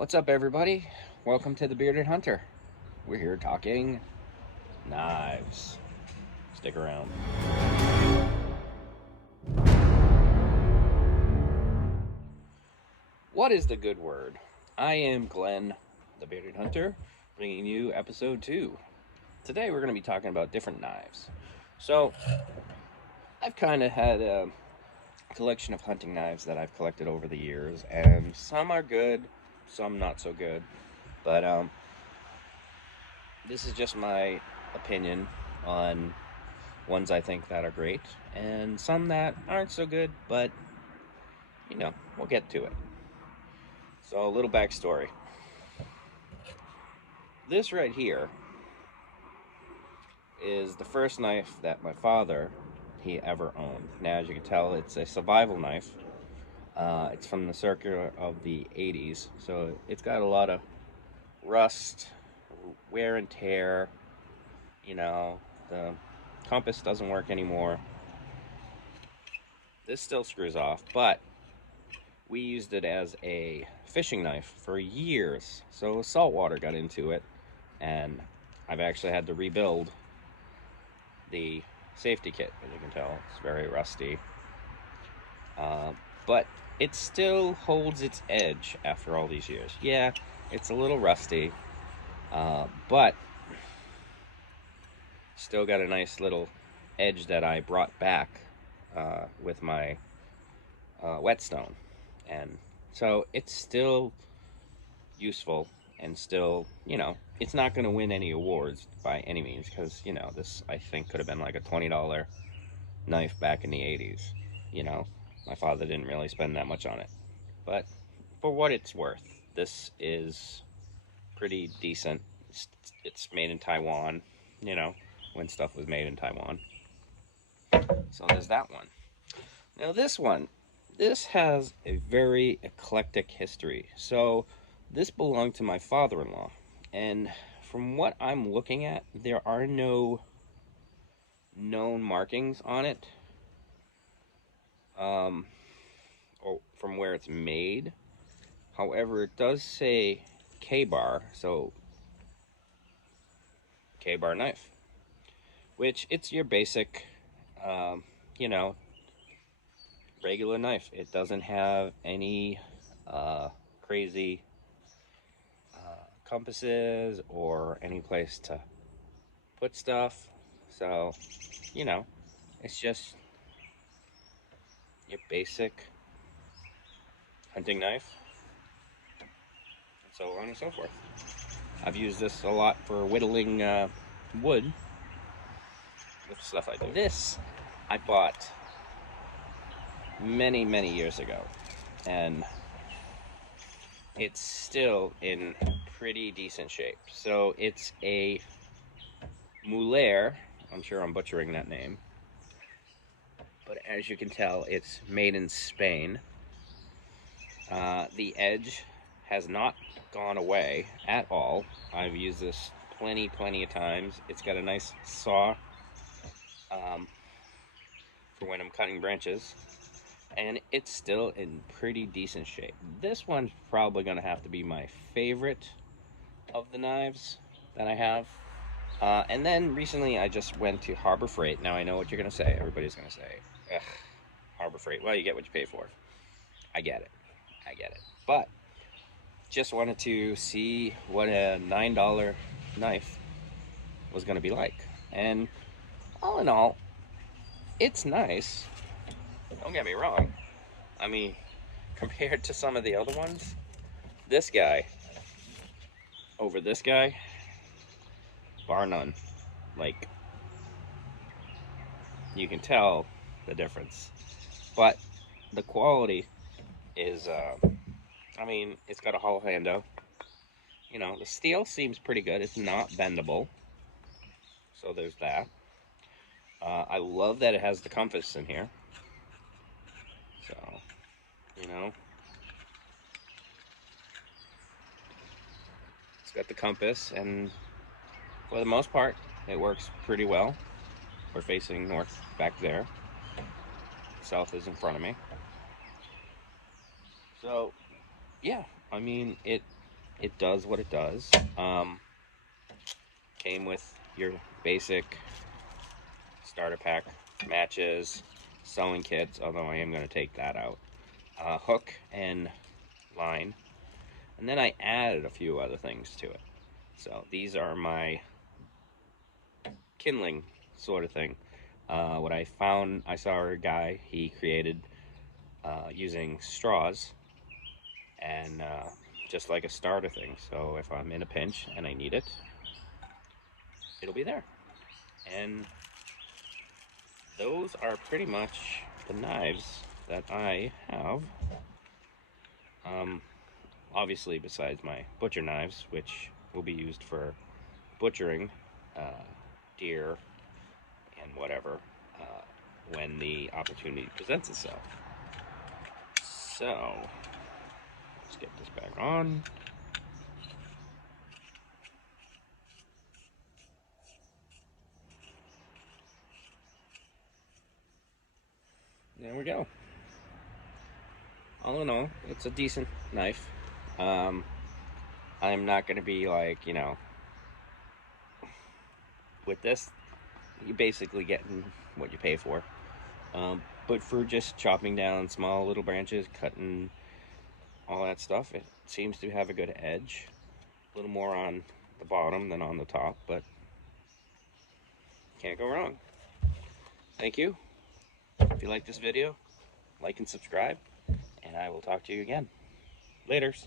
What's up, everybody? Welcome to the Bearded Hunter. We're here talking knives. Stick around. What is the good word? I am Glenn, the Bearded Hunter, bringing you episode 2. Today, we're going to be talking about different knives. So, I've kind of had a collection of hunting knives that I've collected over the years, and some are good, some not so good. But this is just my opinion on ones I think that are great, and some that aren't so good, but we'll get to it. So, a little backstory. This right here is the first knife that my father he ever owned. Now, as you can tell, it's a survival knife. It's from the circa of the 80s, so it's got a lot of rust, wear and tear. The compass doesn't work anymore. This still screws off, but we used it as a fishing knife for years. So saltwater got into it, and I've actually had to rebuild the safety kit. As you can tell, it's very rusty. But it still holds its edge after all these years. Yeah, it's a little rusty, but still got a nice little edge that I brought back with my whetstone. And so it's still useful and still, it's not going to win any awards by any means because, this I think could have been like a $20 knife back in the 80s. My father didn't really spend that much on it. But for what it's worth, this is pretty decent. It's made in Taiwan, when stuff was made in Taiwan. So there's that one. Now this has a very eclectic history. So this belonged to my father-in-law, and from what I'm looking at, there are no known markings on it, or from where it's made. However, it does say K-bar, so K-bar knife, which it's your basic, um, you know, regular knife. It doesn't have any crazy compasses or any place to put stuff. So, you know, it's just your basic hunting knife, and so on and so forth. I've used this a lot for whittling wood with stuff I do. This I bought many, many years ago, and it's still in pretty decent shape. So it's a Muller. I'm sure I'm butchering that name, but as you can tell, it's made in Spain. The edge has not gone away at all. I've used this plenty of times. It's got a nice saw for when I'm cutting branches, and it's still in pretty decent shape. This one's probably going to have to be my favorite of the knives that I have. And then recently I just went to Harbor Freight. Now I know what you're going to say. Everybody's going to say, ugh, Harbor Freight. Well, you get what you pay for. I get it. But just wanted to see what a $9 knife was going to be like. And all in all, it's nice. Don't get me wrong. I mean, compared to some of the other ones, this guy over this guy, bar none. Like, you can tell the difference. But the quality is, I mean, it's got a hollow handle. The steel seems pretty good. It's not bendable. So there's that. I love that it has the compass in here. So, it's got the compass, and for the most part, it works pretty well. We're facing north back there. South is in front of me. So, yeah, I mean, it it does what it does. Came with your basic starter pack, matches, sewing kits, although I am going to take that out, hook and line, and then I added a few other things to it. So these are my kindling sort of thing. What I found, I saw a guy, he created using straws and just like a starter thing. So if I'm in a pinch and I need it, it'll be there. And those are pretty much the knives that I have. Obviously, besides my butcher knives, which will be used for butchering deer and whatever when the opportunity presents itself. So, let's get this back on. There we go. All in all, it's a decent knife. I'm not going to be like, you know, with this, you're basically getting what you pay for. But for just chopping down small little branches, cutting all that stuff, it seems to have a good edge. A little more on the bottom than on the top, but can't go wrong. Thank you. If you like this video, like and subscribe, and I will talk to you again. Laters.